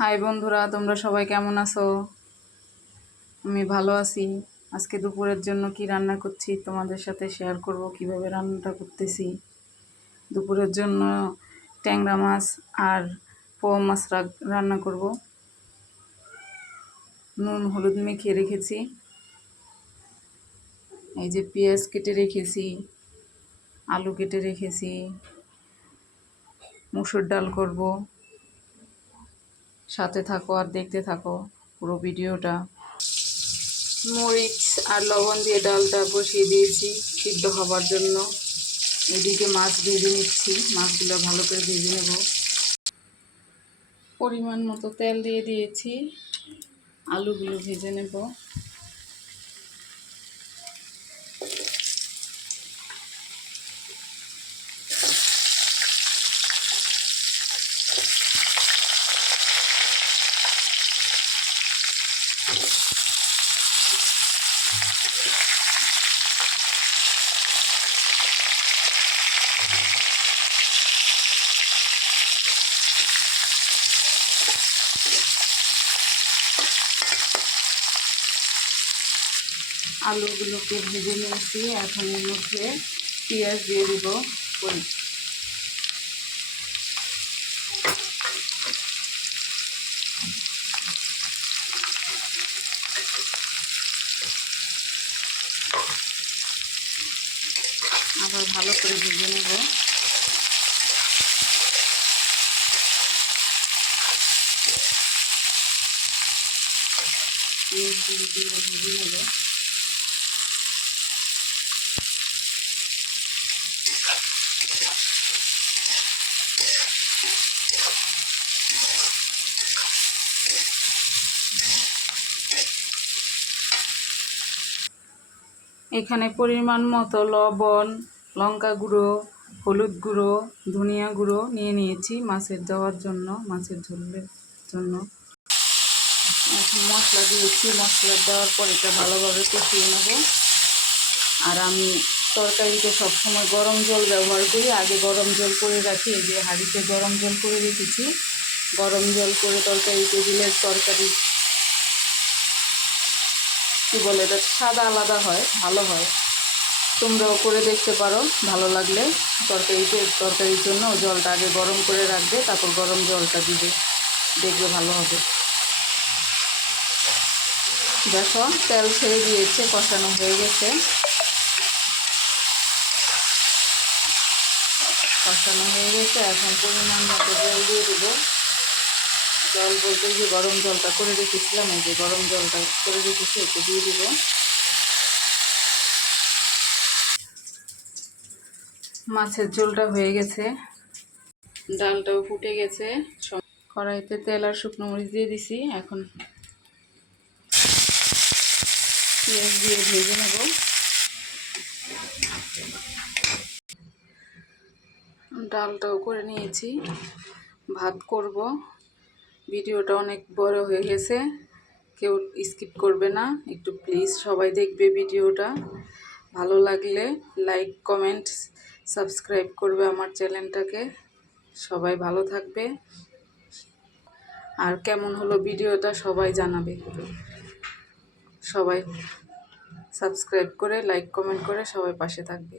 High বন্ধুরা, তোমরা সবাই কেমন আছো? আমি ভালো আছি। আজকে দুপুরের জন্য কি রান্না করছি তোমাদের সাথে শেয়ার করব, কিভাবে রান্নাটা করতেছি। দুপুরের জন্য ট্যাংরা মাছ আর পোয়া মাছ রান্না করব। নুন হলুদ মেখে রেখেছি। এই যে পেঁয়াজ কেটে রেখেছি, আলু কেটে রেখেছি, মুসুর ডাল করব। সাথে থাকো আর দেখতে থাকো পুরো ভিডিওটা। মরিচ আর লবণ দিয়ে ডালটা বসিয়ে দিয়েছি সিদ্ধ হবার জন্য। এদিকে মাছ ভেজে নিচ্ছি, মাছগুলো ভালো করে ভেজে নেব। পরিমাণ মতো তেল দিয়ে দিয়েছি, আলুগুলো ভেজে নেব। আলুগুলোকে ভেজে নিয়েছি, এখন এর মধ্যে পেঁয়াজ দিয়ে দেবো। আবার ভালো করে ভেজে নেব। পেঁয়াজগুলো দিয়ে ভেজে নেব। এখানে পরিমাণ মতো লবণ, লঙ্কা গুঁড়ো, হলুদ গুঁড়ো, ধনিয়া গুঁড়ো নিয়ে নিয়েছি মাছের দেওয়ার জন্য, মাছের ঝোলের জন্য। এখন মশলা দিয়েছি, মশলা দেওয়ার পর এটা ভালোভাবে কষিয়ে নেব। আর আমি তরকারিতে সবসময় গরম জল ব্যবহার করি। আগে গরম জল করে রাখি, এই যে হাঁড়িতে গরম জল করে রেখেছি। গরম জল করে তরকারিতে দিলে তরকারি কী বলে, এটা স্বাদ আলাদা হয়, ভালো হয়। তোমরাও করে দেখতে পারো, ভালো লাগলে তরকারির জন্য জলটা আগে গরম করে রাখবে, তারপর গরম জলটা দিবে, দেখবে ভালো হবে। দেখো তেল ছেড়ে দিয়েছে, কষানো হয়ে গেছে। এখন পরিমাণ মতো জল দিয়ে দেবো। জল বলতে যে গরম জলটা করে রেখেছিলাম, এই যে গরম জলটা করে রেখেছি, একটু দিয়ে দেব। মাছের ঝোলটা হয়ে গেছে, ডালটাও ফুটে গেছে। কড়াইতে তেল আর শুকনো মরিচ দিয়ে দিছি। এখন পেঁয়াজ দিয়ে ভেজে নেব। ডালটাও করে নিয়েছি, ভাত করব। ভিডিওটা অনেক বড় হয়ে গেছে, কেউ স্কিপ করবে না, একটু প্লিজ সবাই দেখবে ভিডিওটা। ভালো লাগলে লাইক, কমেন্ট, সাবস্ক্রাইব করবে আমার চ্যানেলটাকে। সবাই ভালো থাকবে। আর কেমন হলো ভিডিওটা সবাই জানাবে। সবাই সাবস্ক্রাইব করে, লাইক, কমেন্ট করে সবাই পাশে থাকবে।